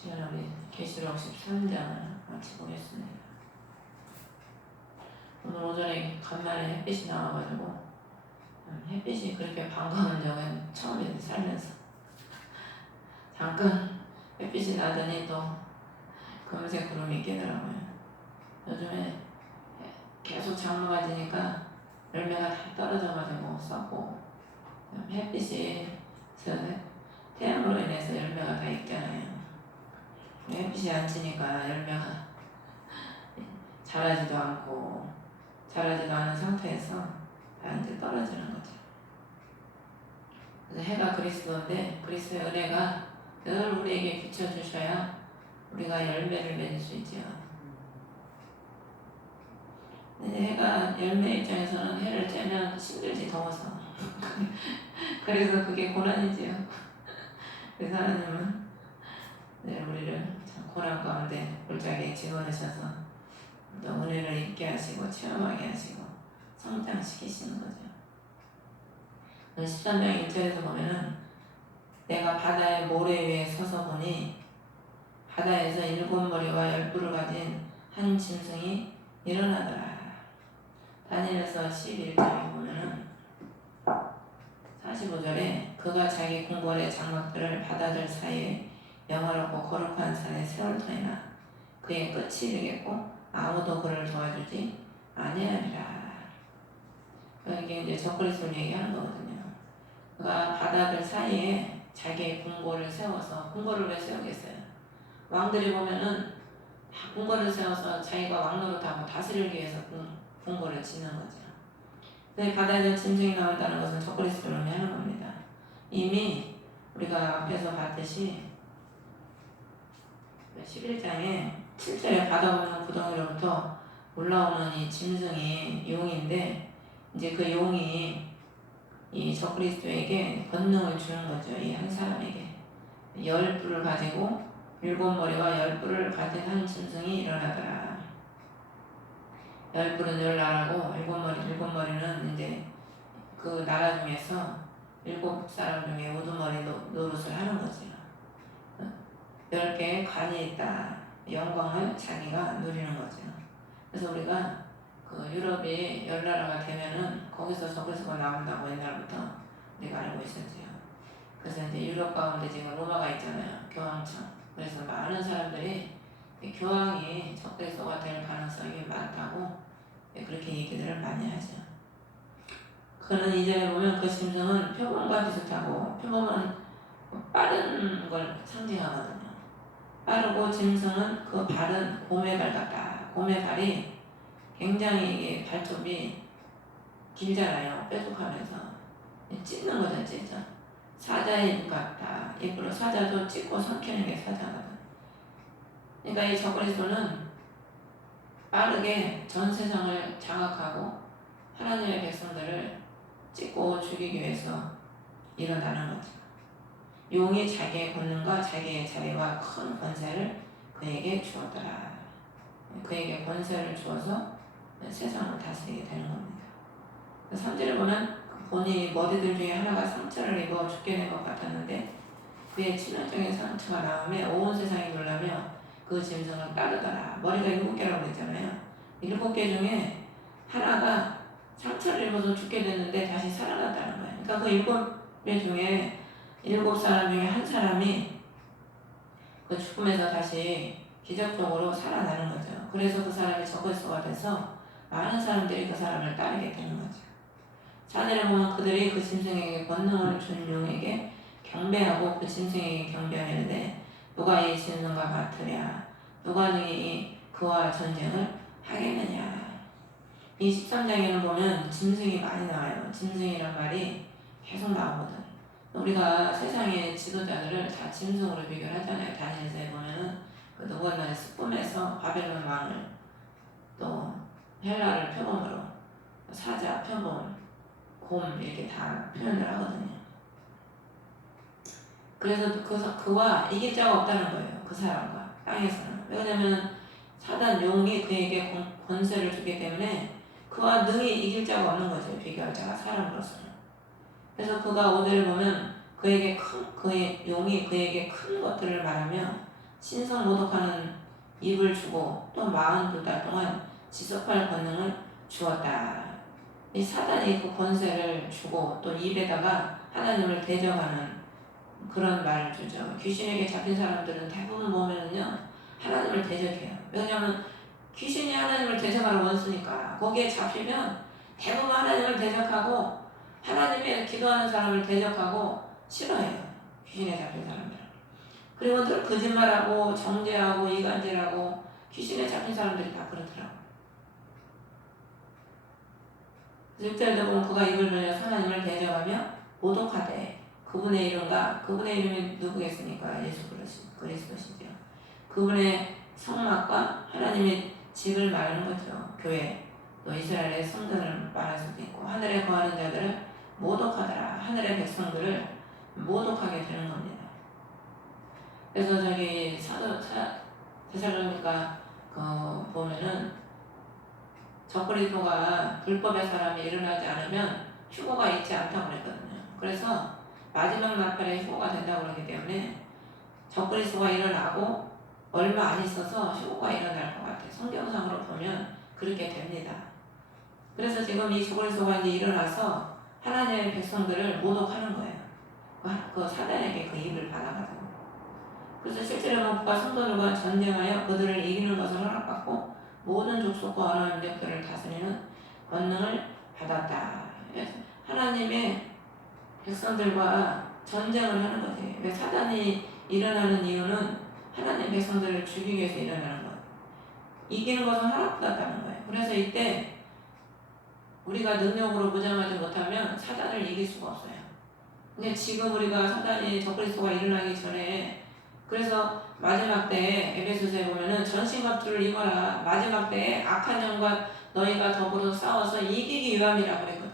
시간 우리 계시록 13장을 같이 보겠습니다. 오늘 오전에 간만에 햇빛이 나와가지고 햇빛이 그렇게 반가운 적은 처음이에요. 살면서 잠깐 햇빛이 나더니 또 금세 구름이 끼더라고요. 요즘에 계속 장마가 지니까 열매가 다 떨어져가지고 썩고, 햇빛이 태양으로 인해서 열매가 다 익잖아요. 햇빛이 안 치니까 열매가 자라지도 않고 자라지도 않은 상태에서 다 이제 떨어지는 거죠. 그래서 해가 그리스도인데 그리스도의 은혜가 늘 우리에게 비춰주셔야 우리가 열매를 맺을 수 있죠. 근데 해가 열매 입장에서는 해를 쬐면 힘들지, 더워서. 그래서 그게 고난이지요. 그래서 하나님은 우리를 참 고난 가운데 골짜기에 집어넣으셔서 또 은혜를 잊게 하시고 체험하게 하시고 성장시키시는 거죠. 13장 1절에서 보면은 내가 바다의 모래 위에 서서 보니 바다에서 7머리와 10뿔을 가진 한 짐승이 일어나더라. 다니엘서 11장에 보면은 45절에 그가 자기 궁궐의 장막들을 바다들 사이에 영화롭고 거룩한 산에 세울 터이나 그의 끝이 이르겠고 아무도 그를 도와주지 아니하리라. 이게 이제 적그리스도를 얘기하는 거거든요. 그가 바다들 사이에 자기의 궁궐을 세워서, 궁궐을 왜 세우겠어요? 왕들이 보면은 다 궁궐을 세워서 자기가 왕노릇하고 다스리기 위해서 궁궐을 짓는 거죠. 근데 바다에서 짐승이 나온다는 것은 적그리스도를 의미하는 겁니다. 이미 우리가 앞에서 봤듯이 11장에 7절에 바다 없는 구덩이로부터 올라오는 이 짐승이 용인데, 이제 그 용이 이 적그리스도에게 권능을 주는 거죠. 이 한 사람에게 10뿔을 가지고 7머리와 10뿔을 가진 한 짐승이 일어나더라. 10뿔은 10나라고 7머리는 이제 그 나라 중에서 7사람 중에 우두머리 노릇을 하는 거죠. 10개의 관이 있다. 영광을 자기가 누리는 거죠. 그래서 우리가 그 유럽이 10나라가 되면은 거기서 적그리스도가 나온다고 옛날부터 우리가 알고 있었죠. 그래서 이제 유럽 가운데 지금 로마가 있잖아요. 교황청. 그래서 많은 사람들이 교황이 적그리스도가 될 가능성이 많다고 그렇게 얘기들을 많이 하죠. 그는 이전에 보면 그 짐승은 표범과 비슷하고, 표범은 빠른 걸 상징하거든요. 빠르고 짐승은 그 발은 곰의 발 같다. 곰의 발이 굉장히 이게 발톱이 길잖아요. 뾰족하면서 찢는 거죠, 진짜. 사자의 입 같다. 입으로 사자도 찢고 삼키는 게 사자거든. 그러니까 이 적그리스도는 빠르게 전 세상을 장악하고 하나님의 백성들을 찢고 죽이기 위해서 일어나는 거죠. 용이 자기의 권능과 자기의 자리와 큰 권세를 그에게 주었더라. 그에게 권세를 주어서 세상을 다스리게 되는 겁니다. 3절에 보면 본인이 머리들 중에 하나가 상처를 입어 죽게 된 것 같았는데 그의 치명적인 상처가 나음에 온 세상이 놀라며 그 짐승을 따르더라. 머리가 7개라고 그랬잖아요. 7개 중에 하나가 상처를 입어서 죽게 됐는데 다시 살아났다는 거예요. 그러니까 그 7개 중에 7사람 중에 한 사람이 그 죽음에서 다시 기적적으로 살아나는 거죠. 그래서 그 사람이 적그리스도가 돼서 많은 사람들이 그 사람을 따르게 되는 거죠. 4절에 보면 그들이 그 짐승에게 권능을 준 용에게 경배하고 그 짐승에게 경배하는데 누가 이 짐승과 같으랴? 누가 능히 그와 전쟁을 하겠느냐? 이 13장에는 보면 짐승이 많이 나와요. 짐승이란 말이 계속 나오거든. 우리가 세상의 지도자들을 다 짐승으로 비교를 하잖아요. 다니엘서에 보면은 그 누구나의 습품에서 바벨론 왕을, 또 헬라를 표범으로, 사자, 표범, 곰 이렇게 다 표현을 하거든요. 그래서 그와 이길 자가 없다는 거예요. 그 사람과 땅에서는. 왜냐하면 사단 용이 그에게 권세를 주기 때문에 그와 능히 이길 자가 없는 거죠. 비교할 자가 사람으로서는. 그래서 그가 5절을 보면 그의 용이 그에게 큰 것들을 말하며 신성 모독하는 입을 주고 또 42달 동안 지속할 권능을 주었다. 이 사단이 그 권세를 주고 또 입에다가 하나님을 대적하는 그런 말을 주죠. 귀신에게 잡힌 사람들은 대부분 보면은요 하나님을 대적해요. 왜냐하면 귀신이 하나님을 대적하는 원수니까. 거기에 잡히면 대부분 하나님을 대적하고 하나님의 기도하는 사람을 대적하고 싫어해요. 귀신에 잡힌 사람들. 그리고 늘 거짓말하고 정죄하고 이간질하고 귀신에 잡힌 사람들이 다 그렇더라고. 6절에 보면 그가 입을 벌려서 하나님을 대적하며 모독하되 그분의 이름과 그분의 이름이 누구겠습니까? 예수 그리스도시죠. 그분의 성막과 하나님의 집을 말하는 거죠. 교회 또 이스라엘의 성전을 말할 수도 있고 하늘에 거하는 자들을 모독하더라. 하늘의 백성들을 모독하게 되는 겁니다. 그래서 저기 데살로니가 보면은 적그리스도가 불법의 사람이 일어나지 않으면 휴거가 있지 않다고 그랬거든요. 그래서 마지막 날팔에 휴거가 된다고 그러기 때문에 적그리스도가 일어나고 얼마 안 있어서 휴거가 일어날 것 같아요. 성경상으로 보면 그렇게 됩니다. 그래서 지금 이 적그리스도가 이제 일어나서 하나님의 백성들을 모독하는 거예요. 그 사단에게 그 입을 받아가지고. 그래서 실제로 그가 성도들과 전쟁하여 그들을 이기는 것을 허락받고 모든 족속과 언어 민족들을 다스리는 권능을 받았다. 그래서 하나님의 백성들과 전쟁을 하는 거지. 왜 사단이 일어나는 이유는 하나님 백성들을 죽이기 위해서 일어나는 거예요. 이기는 것은 허락받았다는 거예요. 그래서 이때 우리가 능력으로 무장하지 못하면 사단을 이길 수가 없어요. 근데 지금 우리가 사단이 적그리스도가 일어나기 전에 그래서 마지막 때에 에베소서에 보면은 전신갑주를 입어라. 마지막 때에 악한 영과 너희가 더불어 싸워서 이기기 위함이라고 그랬거든.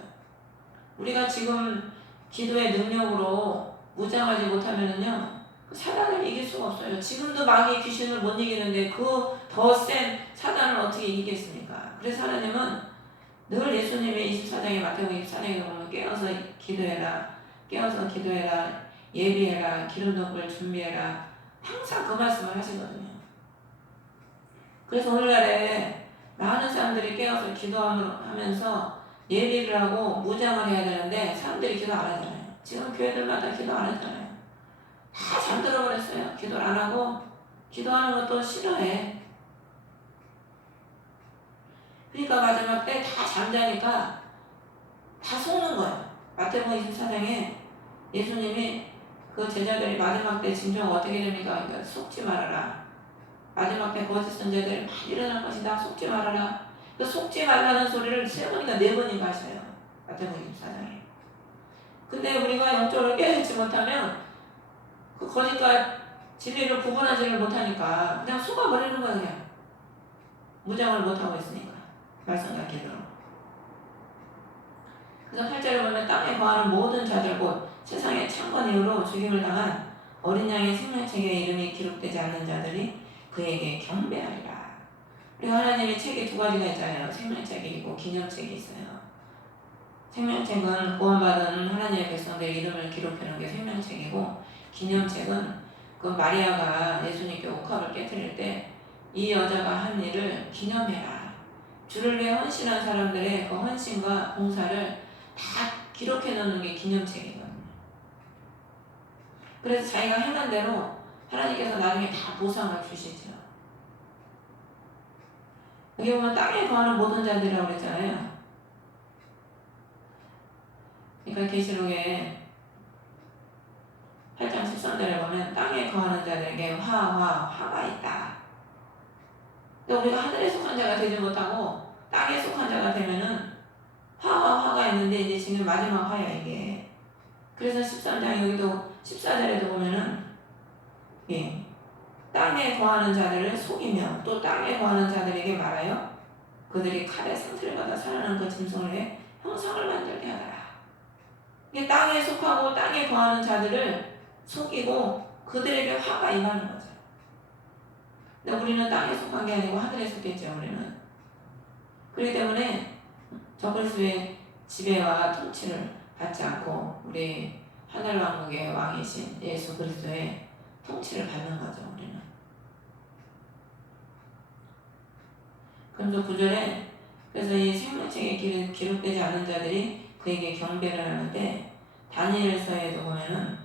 우리가 지금 기도의 능력으로 무장하지 못하면은요 사단을 이길 수가 없어요. 지금도 마귀 귀신을 못 이기는데 그 더 센 사단을 어떻게 이기겠습니까? 그래서 하나님은 늘 예수님의 24장에 마태복음 24장에 보면 깨어서 기도해라. 깨어서 기도해라. 예비해라. 기름덮을 준비해라. 항상 그 말씀을 하시거든요. 그래서 오늘날에 많은 사람들이 깨어서 기도하면서 예비를 하고 무장을 해야 되는데 사람들이 기도 안 하잖아요. 지금 교회들마다 기도 안 하잖아요. 다 잠들어 버렸어요. 기도를 안 하고 기도하는 것도 싫어해. 그러니까 마지막 때 다 잠자니까 다 속는 거예요. 마태복음 24장에 예수님이 그 제자들이 마지막 때 진정 어떻게 됩니까? 그러니까 속지 말아라. 마지막 때 거짓 선자들이 많이 일어날 것이다. 속지 말아라. 그 속지 말라는 소리를 3번인가 4번인가 하셔요. 마태복음 24장에. 근데 우리가 영적으로 깨닫지 못하면 그 거짓과 진리를 구분하지를 못하니까 그냥 속아버리는 거예요. 그냥. 무장을 못하고 있으니까. 말씀과 기도로. 그래서 8절에 보면 땅에 거하는 모든 자들 곧 세상의 창건 이후로 죽임을 당한 어린 양의 생명책에 이름이 기록되지 않는 자들이 그에게 경배하리라. 우리가 하나님의 책이 2가지가 있잖아요. 생명책이 있고 기념책이 있어요. 생명책은 구원받은 하나님의 백성들의 이름을 기록하는 게 생명책이고 기념책은 그 마리아가 예수님께 옥합을 깨뜨릴 때 이 여자가 한 일을 기념해라. 주를 위해 헌신한 사람들의 그 헌신과 봉사를 다 기록해 놓는 게 기념책이거든요. 그래서 자기가 행한 대로 하나님께서 나중에 다 보상을 주시죠. 여기 보면 땅에 거하는 모든 자들이라고 그랬잖아요. 그러니까 계시록에 8장 13절에 보면 땅에 거하는 자들에게 화가 있다. 근데 우리가 하늘에 속한 자가 되지 못하고 땅에 속한 자가 되면은 화가 있는데 이제 지금 마지막 화야 이게. 그래서 13장 여기도 14절에도 보면은 예, 땅에 거하는 자들을 속이며 또 땅에 거하는 자들에게 말하여 그들이 칼의 상태를 받아 살아나는 그 짐승을 해 형상을 만들게 하더라. 이게 땅에 속하고 땅에 거하는 자들을 속이고 그들에게 화가 임하는 거죠. 근데 우리는 땅에 속한 게 아니고 하늘에 속했죠. 우리는. 그렇기 때문에 적그리스도의 지배와 통치를 받지 않고 우리 하늘왕국의 왕이신 예수 그리스도의 통치를 받는 거죠. 우리는. 그러면서 9절에 그래서 이 생명책에 기록되지 않은 자들이 그에게 경배를 하는데 다니엘서에도 보면은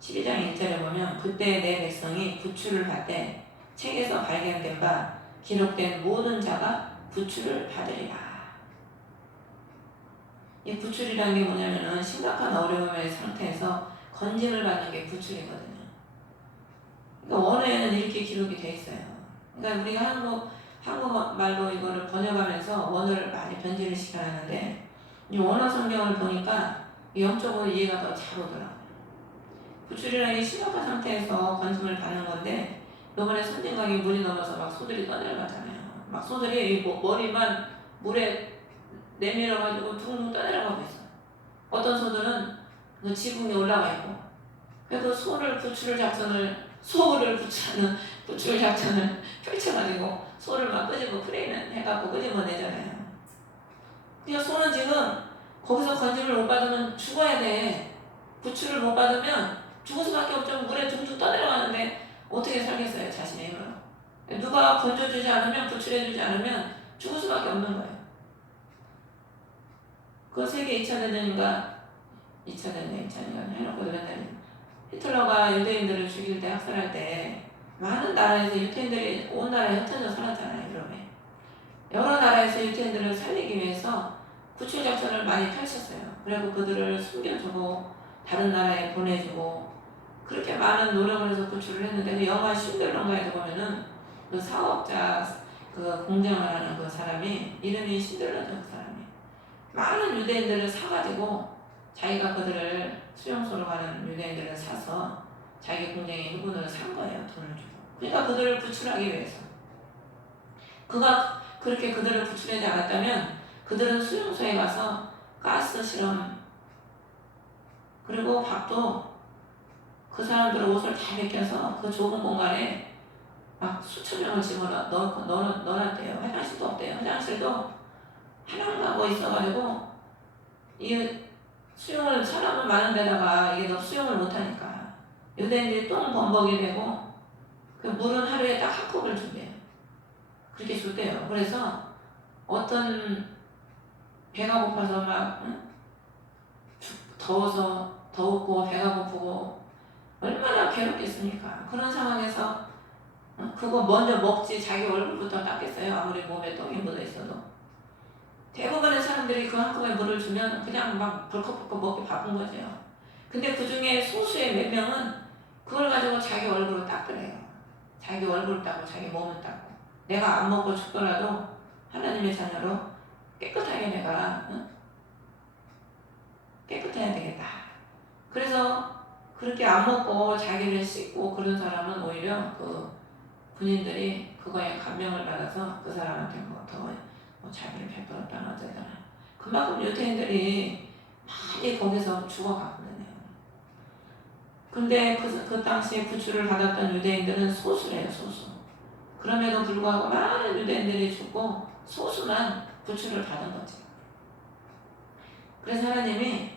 12장 1절에 보면 그때 내 백성이 구출을 받되 책에서 발견된 바 기록된 모든 자가 구출을 받으리라. 이 구출이라는 게 뭐냐면은 심각한 어려움의 상태에서 건짐을 받는 게 구출이거든요. 그러니까 원어에는 이렇게 기록이 돼 있어요. 그러니까 우리가 한국말로 이거를 번역하면서 원어를 많이 변질을 시켜놨는데 이 원어 성경을 보니까 영적으로 이해가 더 잘 오더라고요. 구출이라는 게 심각한 상태에서 건짐을 받는 건데 이번에 선진강에 물이 넘어서 막 소들이 떠내려가잖아요. 막 소들이 머리만 물에 내밀어가지고 둥둥 떠내려가고 있어. 어떤 소들은 그 지붕에 올라가 있고, 그래서 소를 구출 작전을 펼쳐가지고 소를 막 끄집어 프레임을 해갖고 끄집어내잖아요. 그러니까 소는 지금 거기서 건짐을 못 받으면 죽어야 돼. 구출을 못 받으면 죽을 수밖에 없죠. 물에 둥둥 떠내려가는데 어떻게 살겠어요, 자신의 힘으로. 누가 건져주지 않으면, 구출해주지 않으면 죽을 수밖에 없는 거예요. 그 세계 2차 대전인가 2차 대전인가 해놓고 맨날 히틀러가 유대인들을 죽일 때 학살할 때 많은 나라에서 유태인들이 온 나라에 흩어져 살았잖아요. 유럽에. 여러 나라에서 유태인들을 살리기 위해서 구출 작전을 많이 펼쳤어요. 그리고 그들을 숨겨주고 다른 나라에 보내주고 그렇게 많은 노력을 해서 구출을 했는데 그 영화 신들러가에도 보면은 그 사업자 그 공장을 하는 그 사람이 이름이 신들러죠. 그 사람이 많은 유대인들을 사가지고 자기가 그들을 수용소로 가는 유대인들을 사서 자기 공장의 일본을 산 거예요. 돈을 주고. 그러니까 그들을 구출하기 위해서. 그가 그렇게 그들을 구출하지 않았다면 그들은 수용소에 가서 가스 실험 그리고 밥도 그 사람들의 옷을 다 벗겨서 그 좁은 공간에 막 수천 명을 넣어놨대요. 화장실도 없대요. 화장실도 하나인가 뭐 있어가지고 이 수용을 사람은 많은 데다가 이게 너 수용을 못하니까 유대인들이 똥 범벅이 되고 그 물은 하루에 딱 한 컵을 준대요. 그렇게 줬대요. 그래서 어떤 배가 고파서 막 더워서 더웠고 배가 고프고 얼마나 괴롭겠습니까? 그런 상황에서 그거 먼저 먹지 자기 얼굴부터 닦겠어요. 아무리 몸에 똥이 묻어 있어도. 대부분의 사람들이 그 한 컵에 물을 주면 그냥 막 벌컥벌컥 먹기 바쁜 거죠. 근데 그 중에 소수의 몇 명은 그걸 가지고 자기 얼굴을 닦으래요. 자기 얼굴을 닦고 자기 몸을 닦고 내가 안 먹고 죽더라도 하나님의 자녀로 깨끗하게 내가 깨끗해야 되겠다. 그래서 그렇게 안 먹고 자기를 씻고 그런 사람은 오히려 그 군인들이 그거에 감명을 받아서 그 사람한테 더 자기를 베풀었다는 어쩌잖아. 그만큼 유대인들이 많이 거기서 죽어갔거든요. 근데 그 당시에 구출을 받았던 유대인들은 소수래요, 소수. 그럼에도 불구하고 많은 유대인들이 죽고 소수만 구출을 받은 거지. 그래서 하나님이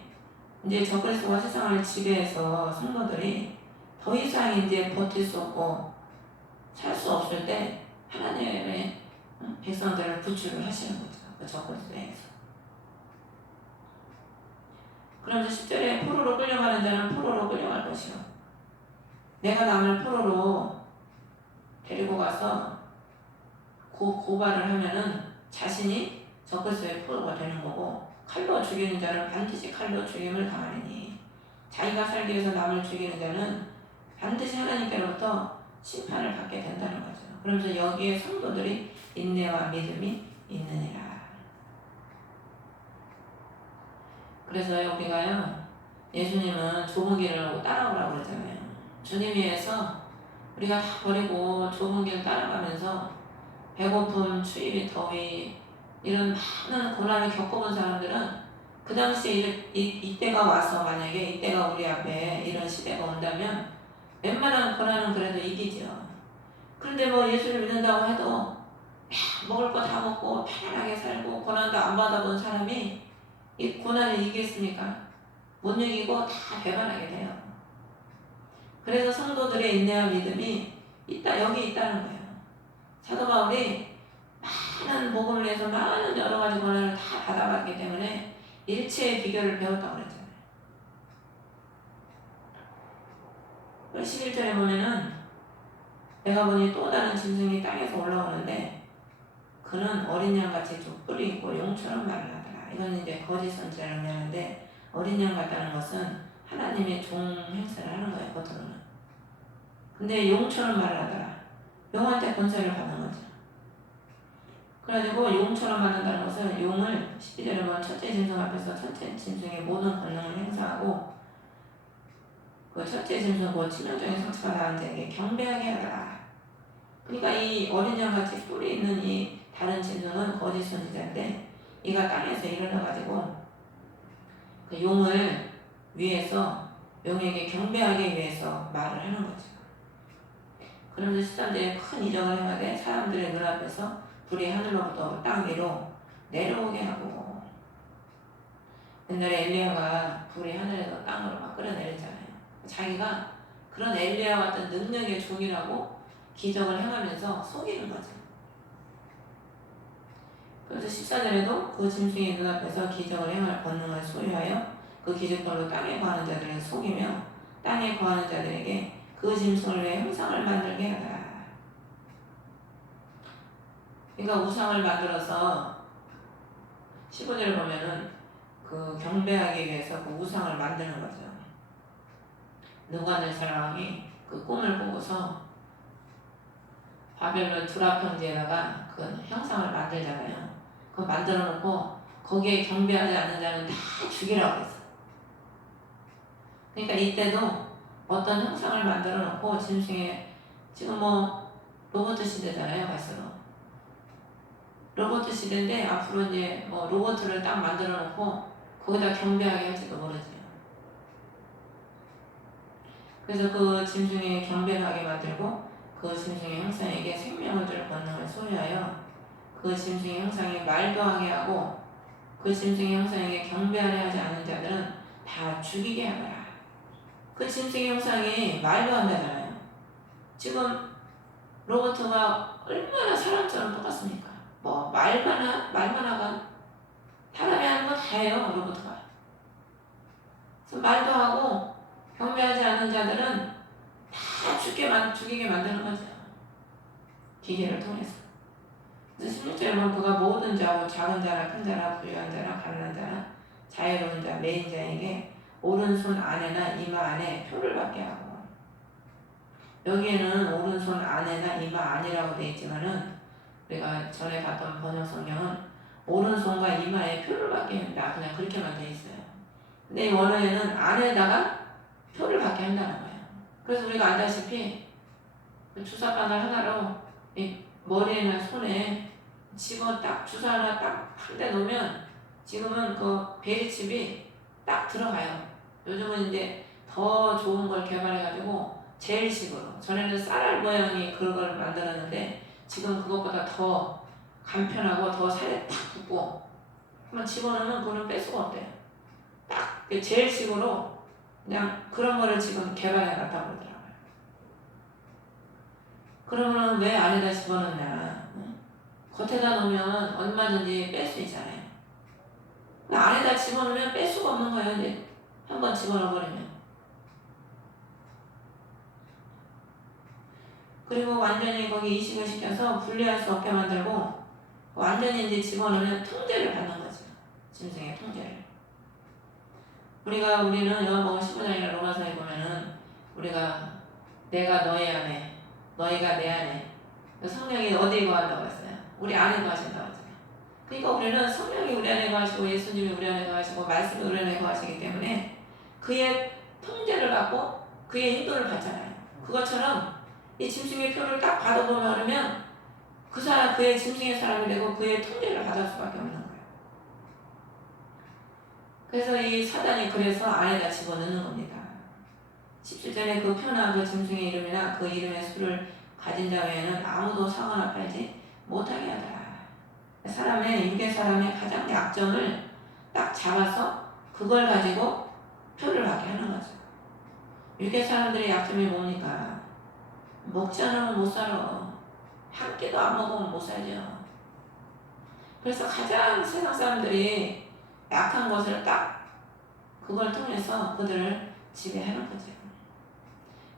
이제 적그리스도가 세상을 지배해서 성도들이 더 이상 이제 버틸 수 없고 살 수 없을 때 하나님의 백성들을 구출을 하시는 거죠. 그 적그리스도에서. 그러면서 10절에 포로로 끌려가는 자는 포로로 끌려갈 것이요. 내가 남을 포로로 데리고 가서 고발을 하면은 자신이 적그리스도의 포로가 되는 거고 칼로 죽이는 자는 반드시 칼로 죽임을 당하리니 자기가 살기 위해서 남을 죽이는 자는 반드시 하나님께로부터 심판을 받게 된다는 거죠. 그러면서 여기에 성도들이 인내와 믿음이 있느니라. 그래서 우리가요 예수님은 좁은 길을 따라오라고 그러잖아요. 주님 위해서 우리가 다 버리고 좁은 길 따라가면서 배고픔, 추위, 더위 이런 많은 고난을 겪어본 사람들은 그 당시에 이때가 와서 만약에 이때가 우리 앞에 이런 시대가 온다면 웬만한 고난은 그래도 이기죠. 그런데 뭐 예수를 믿는다고 해도 먹을 거 다 먹고 편안하게 살고 고난도 안 받아본 사람이 이 고난을 이기겠습니까? 못 이기고 다 배반하게 돼요. 그래서 성도들의 인내와 믿음이 여기 있다는 거예요. 사도 바울이 많은 복음을 위해서 많은 여러 가지 권한을 다 받아봤기 때문에 일체의 비결을 배웠다고 그랬잖아요. 11절에 보면은 내가 보니 또 다른 짐승이 땅에서 올라오는데 그는 어린 양같이 두 뿔이 있고 용처럼 말을 하더라. 이건 이제 거짓 선지자를 의미하는데 어린 양 같다는 것은 하나님의 종 행세를 하는 거예요, 겉으로는. 근데 용처럼 말을 하더라. 용한테 권세를 받는 거죠. 그래가지고 용처럼 말한다는 것은 용을 12절에 보면 첫째 짐승 앞에서 첫째 짐승의 모든 권능을 행사하고 그 첫째 짐승 곧 치명적인 상처가 나은 자에게 경배하게 하더라. 그러니까 이 어린 양같이 뿔이 있는 이 다른 짐승은 거짓 선지자인데 이가 땅에서 일어나가지고 그 용을 위해서 용에게 경배하기 위해서 말을 하는 거죠. 그러면서 13절에 큰 이적을 행하되 사람들의 눈앞에서 불이 하늘로부터 땅 위로 내려오게 하고 옛날에 엘리야가 불이 하늘에서 땅으로 막 끌어내렸잖아요. 자기가 그런 엘리야와 같은 능력의 종이라고 기적을 행하면서 속이는 거죠. 그래서 14절에도 그 짐승의 눈앞에서 기적을 행할 권능을 소유하여 그 기적들로 땅에 거하는 자들을 속이며 땅에 거하는 자들에게 그 짐승을 위해 형상을 만들게 하더라. 그러니까 우상을 만들어서 15절을 보면은 그 경배하기 위해서 그 우상을 만드는 거죠. 느부갓네살 왕이 그 꿈을 보고서 바벨론 두라 평지에다가 그 형상을 만들잖아요. 그거 만들어 놓고 거기에 경배하지 않는 자는 다 죽이라고 했어. 그러니까 이때도 어떤 형상을 만들어 놓고 짐승에 지금 뭐 로봇 시대잖아요, 갈수록. 로봇 시대인데 앞으로 이제 뭐 로봇을 딱 만들어 놓고 거기다 경배하게 할지도 모르지. 그래서 그 짐승에 경배하게 만들고 그 짐승의 형상에게 생명을 줄 권능을 소유하여 그 짐승의 형상에 말도 하게 하고 그 짐승의 형상에게 경배하려 하지 않는 자들은 다 죽이게 하더라. 그 짐승의 형상이 말도 한다잖아요. 지금 로봇가 얼마나 사람처럼 똑같습니까? 뭐 말만 하건 사람이 하는 거 다 해요, 로봇가. 그래서 말도 하고 경배하지 않는 자들은 다 죽이게 만드는 거죠. 기계를 통해서. 그래서 16절에 보면 그가 모든 자고 작은 자나 큰 자나 부유한 자나 가난한 자나 자유로운 자, 매인 자에게 오른손 안에나 이마 안에 표를 받게 하고 여기에는 오른손 안에나 이마 안이라고 되어 있지만은 우리가 전에 봤던 번역 성경은 오른손과 이마에 표를 받게 한다. 그냥 그렇게만 되어 있어요. 근데 이 원어에는 안에다가 표를 받게 한다는 거예요. 그래서 우리가 알다시피 그 주사바늘 하나로 이 머리에나 손에 집어 딱 주사 하나 딱 한 대 놓으면 지금은 그 베리칩이 딱 들어가요. 요즘은 이제 더 좋은 걸 개발해가지고 젤식으로 전에는 쌀알 모양이 그걸 만들었는데 지금 그것보다 더 간편하고 더 살에 탁 붙고 한번 집어넣으면 그거는 뺄 수가 없대요. 딱 젤식으로 그냥 그런 거를 지금 개발해 놨다고 그러더라고요. 그러면 왜 안에다 집어넣냐? 겉에다 놓으면 얼마든지 뺄 수 있잖아요. 안에다 집어넣으면 뺄 수가 없는 거예요. 이제 한번 집어넣어버리면. 그리고 완전히 거기 이식을 시켜서 분리할 수 없게 만들고 완전히 이제 집어넣으면 통제를 받는 거죠. 짐승의 통제를. 우리는 요한복음 15장이나 로마서에 보면은 우리가 내가 너희 안에 너희가 내 안에 성령이 어디에 거한다고 했어요? 우리 안에 거하신다고 했잖아요. 그러니까 우리는 성령이 우리 안에 거하시고 예수님이 우리 안에 거하시고 말씀이 우리 안에 거하시기 때문에 그의 통제를 받고 그의 인도를 받잖아요. 그것처럼 이 짐승의 표를 딱 받아보면 그러면 그 사람 그의 짐승의 사람이 되고 그의 통제를 받을 수밖에 없는 거예요. 그래서 이 사단이 그래서 안에다 집어넣는 겁니다. 17절에 그 표나 그 짐승의 이름이나 그 이름의 수를 가진 자 외에는 아무도 사거나 팔지 못하게 하더라. 육의 사람의 가장 약점을 딱 잡아서 그걸 가지고 표를 받게 하는 거죠. 육의 사람들의 약점이 뭡니까? 먹지 않으면 못 살아. 한 끼도 안 먹으면 못 살죠. 그래서 가장 세상 사람들이 약한 것을 딱 그걸 통해서 그들을 지배하는 거죠.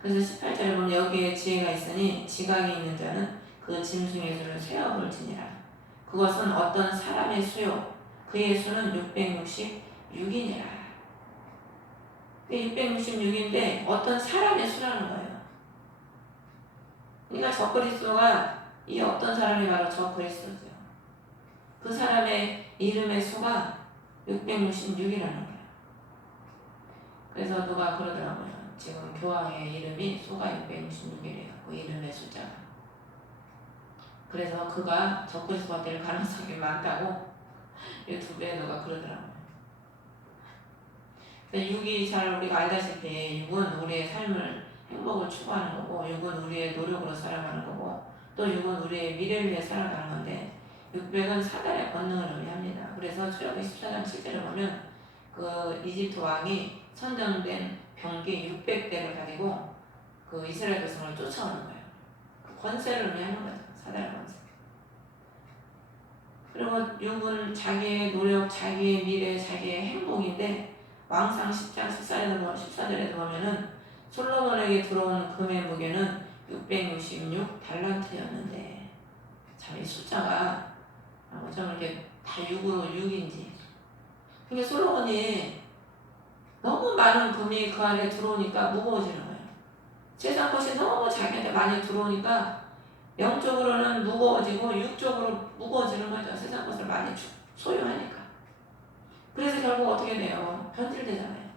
그래서 18절에 보면 여기에 지혜가 있으니 지각이 있는 자는 그 짐승의 수를 세어볼지니라. 그것은 어떤 사람의 수요 그의 수는 666이니라. 666인데 어떤 사람의 수라는 거예요. 그러니까 적그리스도가 이 어떤 사람이 바로 적그리스도죠. 그 사람의 이름의 수가 666이라는 거예요. 그래서 누가 그러더라고요. 지금 교황의 이름이 수가 666이래요. 그 이름의 숫자가. 그래서 그가 적그리스도가 될 가능성이 많다고 유튜브에 누가 그러더라고요. 6이 잘 우리가 알다시피 6은 우리의 삶을 행복을 추구하는 거고 6은 우리의 노력으로 살아가는 거고 또 6은 우리의 미래를 위해 살아가는 건데 600은 사단의 권능을 의미합니다. 그래서 출애굽기 14장 7절에 보면 그 이집트 왕이 선정된 병기 600대를 가지고 그 이스라엘 백성을 쫓아오는 거예요. 그 권세를 의미하는 거죠. 사단의 권세. 그리고 6은 자기의 노력, 자기의 미래, 자기의 행복인데 왕상 10장 14절에도 보면은 솔로몬에게 들어온 금의 무게는 666 달란트였는데 참 이 숫자가 어쩜 이렇게 다 6으로 6인지. 그러니까 솔로몬이 너무 많은 금이 그 안에 들어오니까 무거워지는 거예요. 세상 것이 너무 자기한테 많이 들어오니까 영적으로는 무거워지고 육적으로 무거워지는 거죠. 세상 것을 많이 소유하니까. 그래서 결국 어떻게 돼요? 변질되잖아요.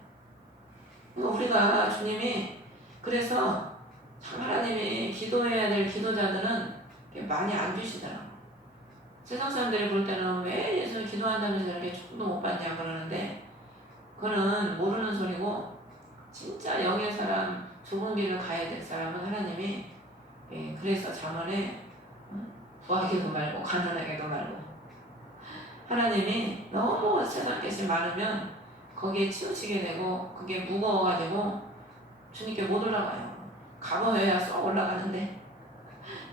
그러니까 우리가 주님이 그래서 참 하나님이 기도해야 될 기도자들은 많이 안 주시더라고요. 세상 사람들이 볼 때는 왜 예수 기도한다면서 이렇게 축복도 못 받냐 그러는데 그거는 모르는 소리고 진짜 영의 사람 좁은 길을 가야 될 사람은 하나님이 그래서 잠언에 부하기도 말고 가난하게도 말고 하나님이 너무 세상 것이 많으면 거기에 치우치게 되고 그게 무거워가지고 주님께 못 올라가요. 가보해야 쏙 올라가는데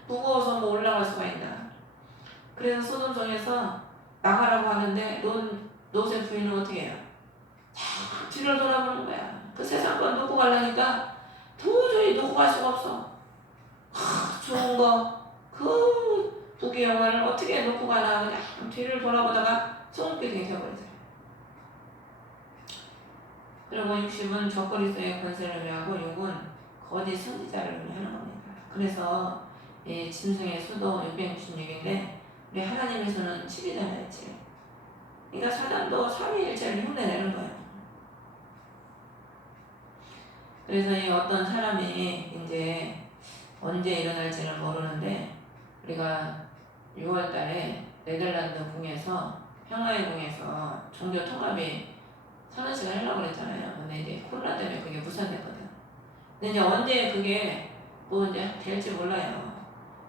무거워서 뭐 올라갈 수가 있나. 그래서 소돔성에서 나가라고 하는데 롯의 부인은 어떻게 해요? 자 뒤를 돌아보는 거야. 그 세상 건 놓고 가려니까 도저히 놓고 갈 수가 없어. 좋은 거 그 부귀 영화를 어떻게 놓고 가나 그냥 뒤를 돌아보다가 소금기둥이 되어버리죠. 그리고 60은 적그리스도의 권세를 의미하고 6은 거짓 선지자를 의미하는 겁니다. 그래서 이 짐승의 수도 666인데 우리 하나님의 수는 7이잖아요. 7. 그러니까 사단도 삼위일체를 흉내내는 거예요. 그래서 이 어떤 사람이 이제 언제 일어날지는 모르는데 우리가 6월달에 네덜란드 궁에서 평화의 궁에서 종교 통합이 선언식을 하려고 그랬잖아요. 근데 이제 코로나 때문에 그게 무산됐거든. 근데 이제 언제 그게 뭐 이제 될지 몰라요.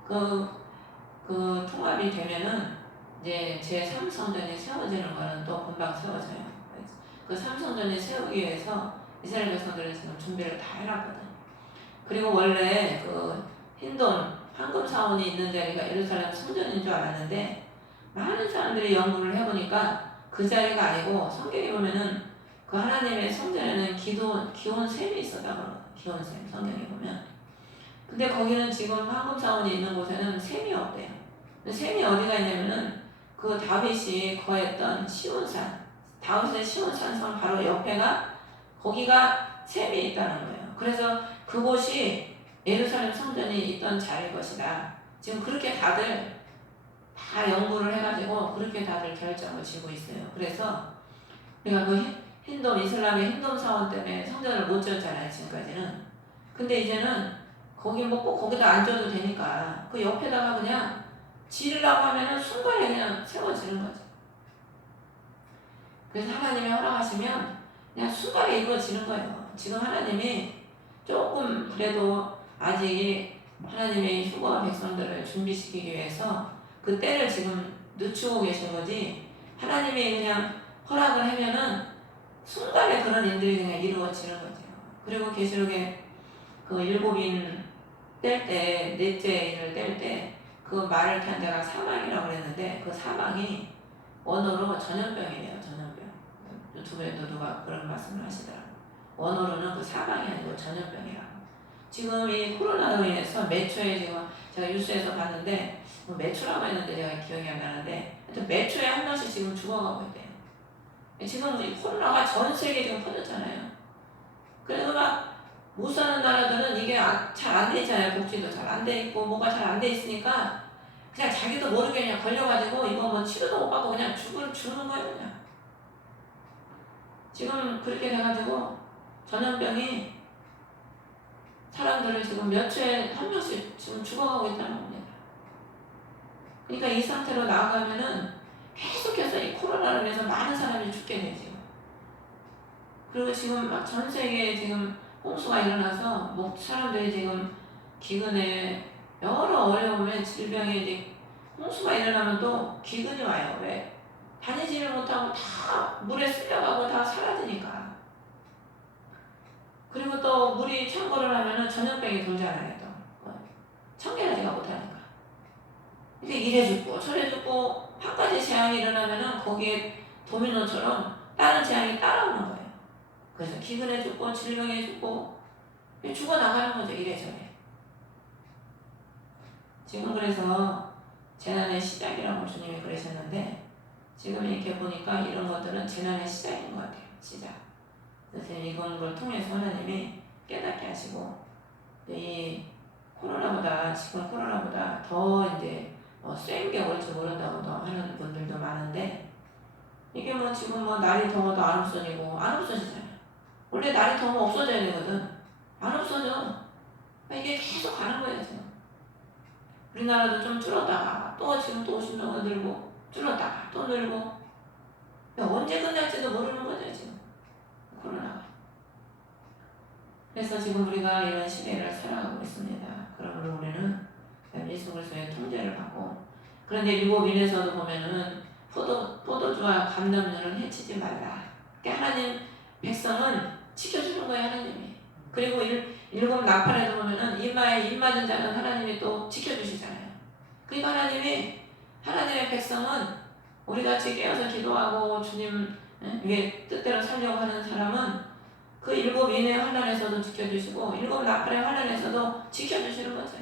그 통합이 되면은 이제 제3성전이 세워지는 거는 또 금방 세워져요. 그 3성전이 세우기 위해서 이스라엘 백성들은 지금 준비를 다 해놨거든. 그리고 원래 그 흰돈 황금 사원이 있는 자리가 예루살렘 성전인 줄 알았는데 많은 사람들이 연구를 해보니까 그 자리가 아니고 성경에 보면은 그 하나님의 성전에는 기온 샘이 있었다고 기온 샘 성경에 보면. 근데 거기는 지금 황금 사원이 있는 곳에는 샘이 없대요. 샘이 어디가 있냐면은 그 다윗이 거했던 시온산 다윗의 시온산성 바로 옆에가 거기가 샘이 있다는 거예요. 그래서 그곳이 예루살렘 성전이 있던 자리일 것이다. 지금 그렇게 다들 다 연구를 해가지고 그렇게 다들 결정을 지고 있어요. 그래서 우리가 그 흰돔 이슬람의 흰돔 사원 때문에 성전을 못 지었잖아요. 지금까지는. 근데 이제는 거기 뭐 꼭 거기다 앉아도 되니까 그 옆에다가 그냥 지으려고 하면은 순간에 그냥 세워지는 거죠. 그래서 하나님이 허락하시면 그냥 순간에 이루어지는 거예요. 지금 하나님이 조금 그래도 아직 하나님의 휴거 백성들을 준비시키기 위해서 그 때를 지금 늦추고 계신 거지 하나님이 그냥 허락을 하면은 순간에 그런 일들이 그냥 이루어지는 거죠. 그리고 계시록에 그 7인 뗄 때 넷째 인을 뗄 때 그 말을 탄 자가 사망이라고 그랬는데 그 사망이 원어로 전염병이래요. 전염병. 유튜브에도 누가 그런 말씀을 하시더라고요. 원어로는 그 사방이 아니고 전염병이라고. 지금 이 코로나로 인해서 매초에 지금 제가 뉴스에서 봤는데 뭐 매초라고 했는데 제가 기억이 안 나는데 하여튼 매초에 한 명씩 지금 죽어가고 있대요. 지금 이 코로나가 전 세계에 지금 퍼졌잖아요. 그래서 막 못 사는 나라들은 이게 잘 안 돼 있잖아요. 복지도 잘 안 돼 있고 뭐가 잘 안 돼 있으니까 그냥 자기도 모르게 그냥 걸려가지고 이거 뭐 치료도 못 받고 그냥 죽는 거예요. 그냥. 지금 그렇게 돼가지고 전염병이 사람들을 지금 몇 주에 한 명씩 지금 죽어가고 있다는 겁니다. 그러니까 이 상태로 나아가면은 계속해서 이 코로나로 인해서 많은 사람이 죽게 되죠. 그리고 지금 막 전 세계에 지금 홍수가 일어나서 뭐 사람들이 지금 기근에 여러 어려움에 질병에 이제 홍수가 일어나면 또 기근이 와요. 왜? 다니지를 못하고 다 물에 쓸려가고 다 사라지니까. 그리고 또 물이 창고를 하면은 전염병이 돌잖아요. 또 청결하지가 못하니까. 이게 이래 죽고 저래 죽고 한 가지 재앙이 일어나면은 거기에 도미노처럼 다른 재앙이 따라오는 거예요. 그래서 기근에 죽고 질병에 죽고 죽어나가는 거죠. 이래저래. 지금 그래서 재난의 시작이라고 주님이 그러셨는데 지금 이렇게 보니까 이런 것들은 재난의 시작인 것 같아요. 시작. 그래서 이건 걸 통해서 하나님이 깨닫게 하시고 이 지금 코로나보다 더 이제 센 게 올지 모른다고 하는 분들도 많은데 이게 뭐 지금 뭐 날이 더워도 안 없어지고 안 없어지잖아요. 원래 날이 더우면 없어져야 되거든. 안 없어져. 이게 계속 가는 거예요. 지금. 우리나라도 좀 줄었다가 또 지금 또 오신다고 늘고 줄었다가 또 늘고 언제 끝날지도 모르는 거죠. 지금 코로나가. 그래서 지금 우리가 이런 시대를 살아가고 있습니다. 그러므로 우리는 예수 그리스도의 통제를 받고 그런데 율법인에서도 보면은 포도주와 감람류는 해치지 말라. 그러니까 하나님 백성은 지켜주는 거예요. 하나님이. 그리고 일곱 나팔에도 보면은 이마에 입 맞은 자는 하나님이 또 지켜주시잖아요. 그러니까 하나님의 백성은 우리같이 깨어서 기도하고 주님 이게 뜻대로 살려고 하는 사람은 그 일곱 인의 환난에서도 지켜주시고 일곱 나팔의 환난에서도 지켜주시는 거죠.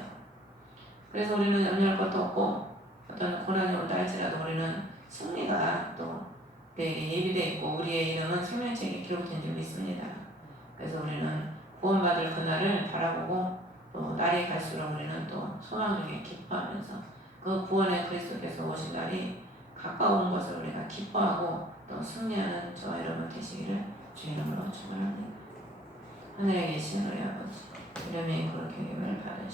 그래서 우리는 염려할 것도 없고 어떤 고난이 온다 할지라도 우리는 승리가 또 예비되어 있고 우리의 이름은 생명책에 기록된 줄 믿습니다. 그래서 우리는 구원받을 그날을 바라보고 또 날이 갈수록 우리는 또 소망 중에 기뻐하면서 그 구원의 그리스도께서 오신 날이 가까운 것을 우리가 기뻐하고 또 승리하는 저와 여러분 되시기를 주 이름으로 축원합니다. 하늘에 계신 우리 아버지 이름이 그렇게 기름을 받으시고